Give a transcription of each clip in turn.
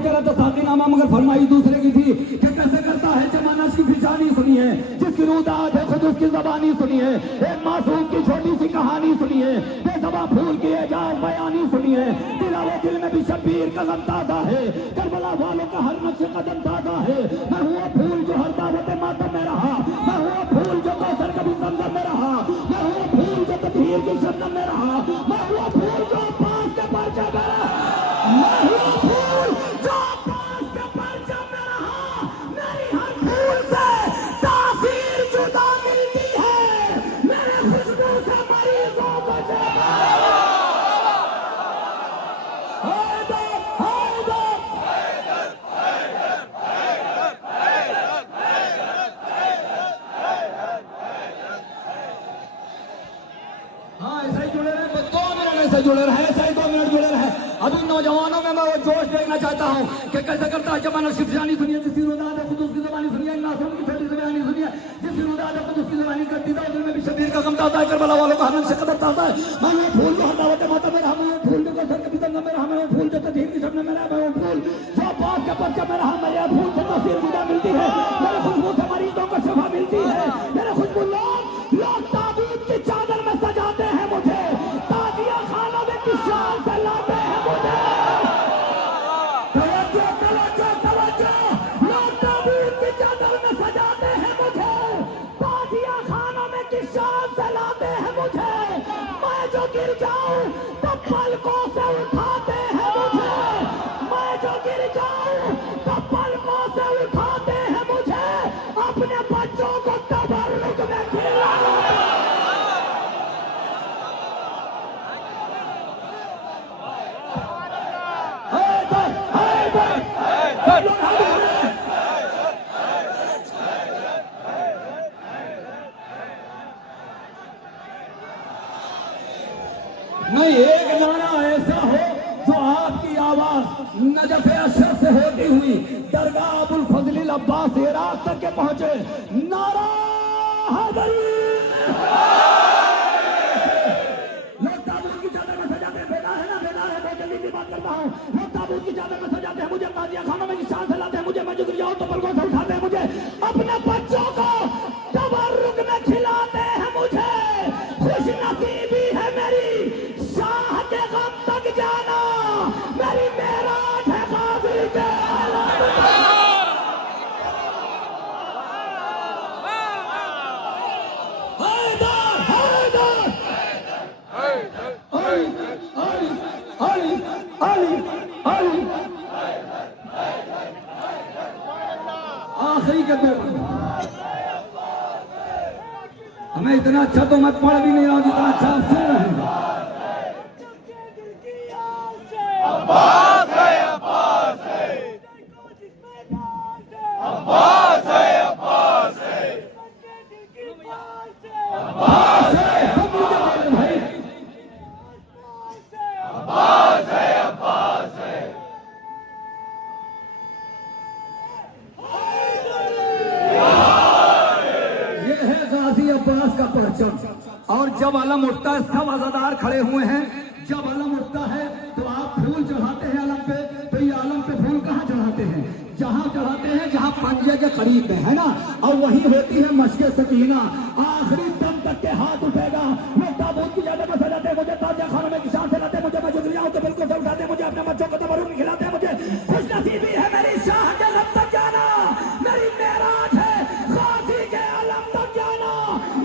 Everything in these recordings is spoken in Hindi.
चला तो साथी नामा मगर फरमाई दूसरे की थी कि कैसे करता है जमाना की फिजानी सुनी है, जिसकी रूदात है खुद उसकी जबानी सुनी है, एक मासूम की छोटी सी कहानी सुनी है, बेसबा फूल की एजाज बयानी सुनी है, दिल में भी शब्बीर का गम ताजा है, करबला वालों का हर नक्श कदम ताजा है। मैं हुआ फूल जो हर दावत मातम में रहा, मैं हुआ फूल जो कौसर कभी जमजम में रहा, मैं हुआ फूल जो तकदीर की शबनम में रहा, मैं हुआ फूल जो पास के परचम में रहा, मैं हुआ फूल जो पास के परचम में रहा। मेरी हर फूल से तासीर जुदा मिलती है, मेरे खुशबू से मरीजों को जगा। जुड़े रहे, सही 2 मिनट जुड़े रहे। अभी नौजवानों में मैं वो जोश देखना चाहता हूँ कि कैसे करता है जमाना शिफजानी सुनिए, जिसकी रुदात है खुद उसकी जबानी सुनिए, नासुम की छोटी सी बयानी सुनिए, जिसकी रुदात है खुद उसकी जबानी करती है, दिल में भी शबीर का गम ताजा है, करबला वालों का हनन से कदर ताजा है। मैं वो फूल जो हदावत माता में रहा, मैं वो फूल जो कसर के बिजंग में रहा, मैं वो फूल जो तदहीर की शबनम में रहा, मैं वो फूल जो पास के परचम में रहा, मेरे फूल से तासीर जुदा मिलती है, मेरे खुशबू से मरीजों को शफा मिलती है, मेरे खुशबू लोग ताबूत की चादर में सजाते हैं मुझे, ताजिया खानों में की शान से लाते हैं मुझे। तवज्जो तवज्जो तवज्जो, लोग ताबूत की चादर में सजाते हैं मुझे, ताजिया खानों में की शान से लाते हैं मुझे, मैं जो गिर जाऊं तो पलकों से उठाते हैं मुझे, मैं जो गिर जाऊं तो पलकों से उठाते हैं मुझे, अपने बच्चों को तबर्रुक में खिलाते हैं। नहीं एक गाना ऐसा हो जो आपकी आवाज नजफ अशरफ से होती हुई दरगाह अबुल फजल अब्बास इराक तक के पहुंचे। नारा हैदरी। लोग ताबूत की चादर में सजाते हैं, बेदार है ना, बेदार है, बहुत जल्दी की बात करता हूँ। लोग ताबूत की चादर में सजाते हैं मुझे, ताजिया खानों में निशान से लाते हैं मुझे, मैं जुड़ जाऊं तो पलकों से उठाते हैं मुझे, अपने बच्चों को तबर्रुक में खिलाते हैं मुझे। खुश नसीबी है मेरी शाह के गम तक जाना, मेरी मेराज है गाजी के आखिरी के दो। हमें इतना अच्छा तो मैं पढ़ भी नहीं रहा हूं जितना अच्छा आप सुन रहे हैं। अब्बास है, अब्बास है, अब्बास है, अब्बास है, अब्बास है, सब मुझे बोले भाई, अब्बास है, अब्बास है। ये है गाजी अब्बास का परचम। और जब अलम उठता है सब अज़ादार खड़े हुए हैं। जब अलम उठता है तो आप फूल चढ़ाते हैं अलम पे, तो ये अलम पे फूल कहाँ चढ़ाते हैं? जहाँ चढ़ाते हैं जहाँ पंजे के करीब में है ना, और वही होती है मशक़े सकीना। आखिरी दम तक के हाथ उठेगा। लोग ताबूत की चादर में सजाते हैं मुझे, ताजिया खानों में निशान से लाते हैं मुझे, मैं जुड़ जाऊं तो बिल्कुल से उठाते हैं मुझे, अपने बच्चों को तबर्रुक में खिलाते हैं मुझे। खुश नसीबी है मेरी शाह के गम तक जाना, मेरी मेराज है गाजी के अलम तक जाना।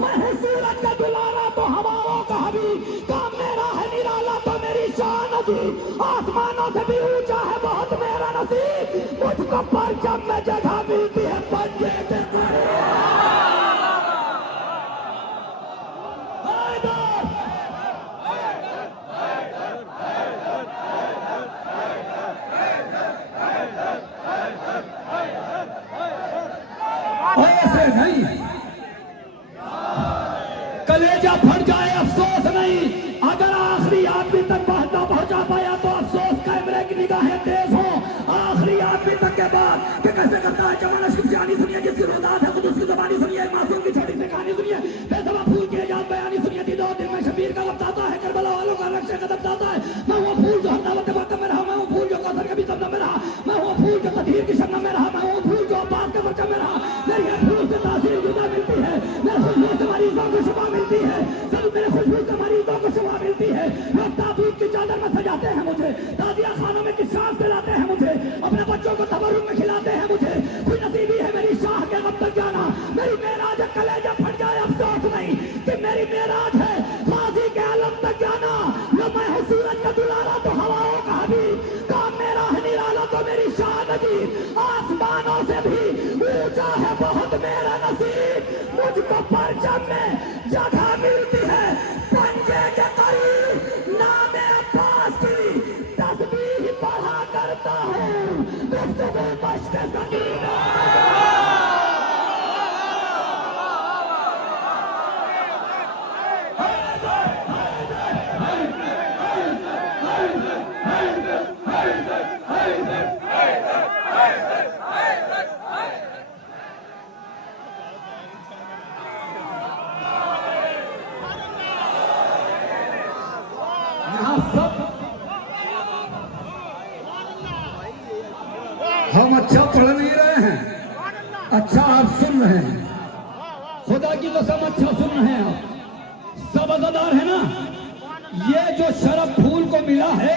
मैं हूँ सूरज का दुलारा तो हवाओं का हबीब, काम मेरा है निराला तो मेरी शान अजीब, आसमानों से भी ऊंचा है बहुत मेरा नसीब, मुझको परचम में जगह मिलती है पंजे के ऐसे नहीं। कलेजा फट जाए अफसोस नहीं, अगर आखिरी आदमी तक बात ना पहुंचा पाया तो अफसोस। कैमरे की निगाहें तेज हो आखिरी आदमी तक के बाद कि कैसे करता है जमाना शिफजानी सुनिए, जिसकी रुदात है खुद उसकी जबानी सुनिए, मासूम की छोटी सी कहानी सुनिए, बेसबा फूल की एजाज बयानी सुनिए, दिल में शबीर का गम ताजा है, करबला वालों का नक्श कदम ताजा है। मैं वो फूल जो हदावत मातम में रहा, मैं वो फूल जो कौसर के भी जमजम में रहा, मैं वो फूल जो कदीर की शबनम में रहा, मैं वो फूल जो अब्बास के परचम में रहा। मेरी हर फूल से तासीर जुदा मिलती है, मेरे खुशबू से मरीजों को शिफा मिलती है, सब मेरे खुशबू से मरीजों को शिफा मिलती है। लोग ताबूत की चादर में सजाते हैं मुझे, ताजिया खानों में किशान दिलाते हैं मुझे, अपने बच्चों को तबरुक में खिलाते हैं मुझे। कोई नसीबी है मेरी शाह के अब तक जाना, मेरी मेराज कलेजा फट जाए अफसोस नहीं कि मेरी मेराज है गाजी के आलम तक जाना। न मैं हूँ सूरज का दुलारा तो हवाओं का हबीब, काम मेरा है निराला तो मेरी शान अजीब। आसमानों से भी ऊंचा है बहुत मेरा नसीब, मुझको परचम में जगह मिलती है पंजे के करीब। नामे अब्बास की तस्बीह पढ़ा करता हूँ, गुफ्तगू मश्क सकीना। हम अच्छा पढ़ नहीं रहे हैं, अच्छा आप सुन रहे हैं। खुदा की कसम अच्छा सुन रहे हैं आप। सब अज़ादार है ना। ये जो शरफ फूल को मिला है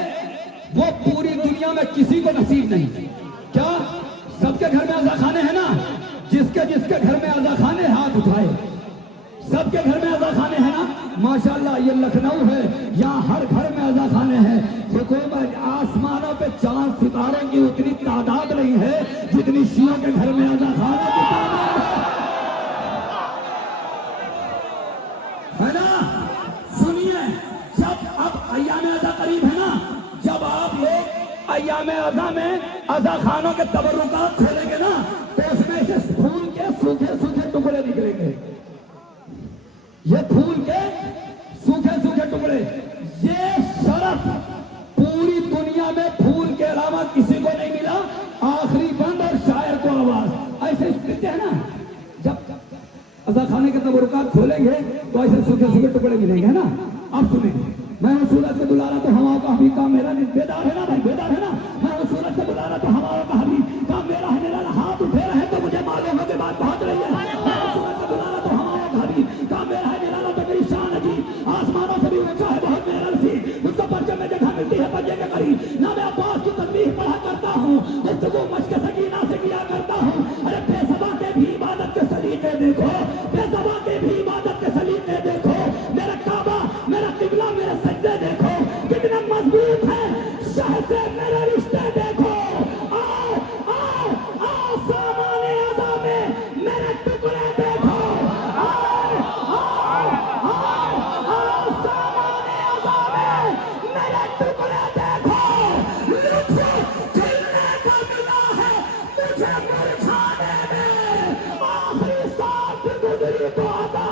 वो पूरी दुनिया में किसी को नसीब नहीं। क्या सबके घर में अज़ाखाने हैं ना? जिसके जिसके घर में अज़ाखाने हाथ उठाए। सबके घर में अज़ाखाने हैं ना? माशाल्लाह ये लखनऊ है, यहाँ हर घर में अज़ाखाने हैं। हुकूमत आसमानों पे चांद सितारों की उतनी तादाद नहीं है जितनी शियों के घर में अज़ाखानों की तादाद है ना। सुनिए, जब अब अय्याम अज़ा करीब है ना, जब आप लोग अय्याम अज़ा में अज़ाखानों के तबर्रुकात खोलेंगे ना, तो उसमें से फूल के सूखे सूखे टुकड़े निकलेंगे। ये फूल के सूखे सूखे टुकड़े, ये शरफ पूरी दुनिया में फूल के अलावा किसी को नहीं मिला। आखिरी बंद और शायर को आवाज। ऐसे स्थिति है ना, जब अज़ाखाने के तबरुकात खोलेंगे तो ऐसे सूखे सूखे टुकड़े मिलेंगे ना। अब सुने, मैं हूँ सूरज का दुलारा तो हवाओं का हबीब, का मेरा बेदार है ना भाई, बेदार है ना। मैं हूँ सूरज का दुलारा तो हवाओं का हबीब, का मेरा है निराला। हाथ उठे रहे तो मुझे मालूम है कि बात पहुंच रही है। मैं हूँ सूरज का दुलारा तो हवाओं का हबीब, का मेरा है निराला तो मेरी शान अजीब। आसमानों से भी ऊंचा है बहुत मेरा नसीब, मुझको परचम में जगह मिलती है पंजे के करीब। नामे अब्बास की तस्बीह पढ़ा करता हूँ, गुफ्तगू मश्क सकीना से किया करता हूँ। अरे बेसबा के भी इबादत के सलीके देखो, बेसबा के भी इबादत के सलीके देखो। मेरा काबा, मेरा किबला, मेरे सजदे देखो कितने मजबूत है। शह से मेरे रिश्ते देखो। आओ आओ आओ सामाने अज़ा में मेरे टुकड़े देखो। आओ आओ आओ आओ सामाने अज़ा में मेरे टुकड़े देखो। लुत्फ़ खिलने का मिला है मुझे मुरझाने में, आखिरी सांस गुजरी तो अज़ा।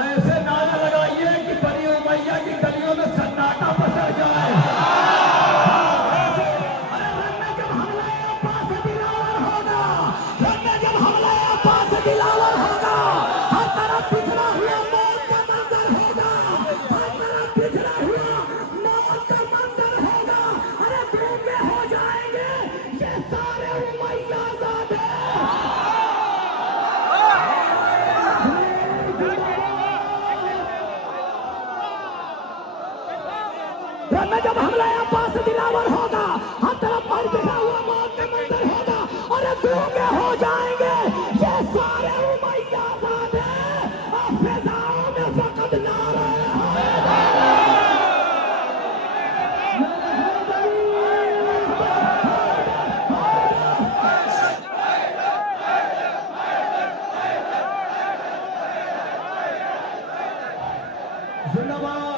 ऐसे नारा लगाइए कि बनी उमैया की गलियों में सन्नाटा पसर जाए। अरे रन में जब हमला अब्बास दिलावर होगा, रन में जब हमला अब्बास दिलावर होगा, हर तरफ बिखरा हुआ मौत का मंजर होगा, हर तरफ बिखरा हुआ मौत का मंजर होगा। अरे धूमे हो जाएंगे ये सारे उमैया ज़ादे। में जब हमला अब्बास दिलावर होगा, हर तरफ पर बिखरा हुआ मौत का मंजर होगा, और धूमे हो जाएंगे ये सारे उमैया ज़ादे। और फिज़ाओं में फ़क़त नारा जिंदाबाद।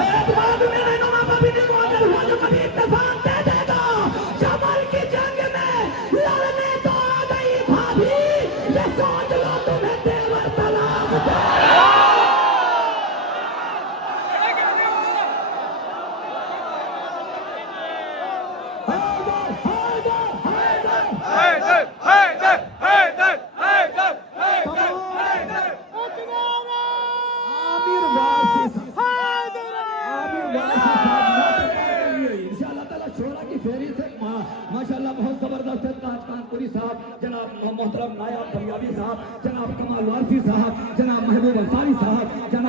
हैदराबाद में रहनुमा कभी नहीं मौजूद हुआ जो कभी इत्तेफाक दे देगा। जमल की जंग में लड़ने तो आ गई भाभी, ये सोच लो तुम्हें तेवर तलाक दे। माशाल्लाह बहुत जबरदस्त है। ताज कानपुरी साहब, जनाब मोहतरम नायब पंजाबी साहब, जनाब कमाल वारसी साहब, जनाब महबूब अंसारी साहब, जनाब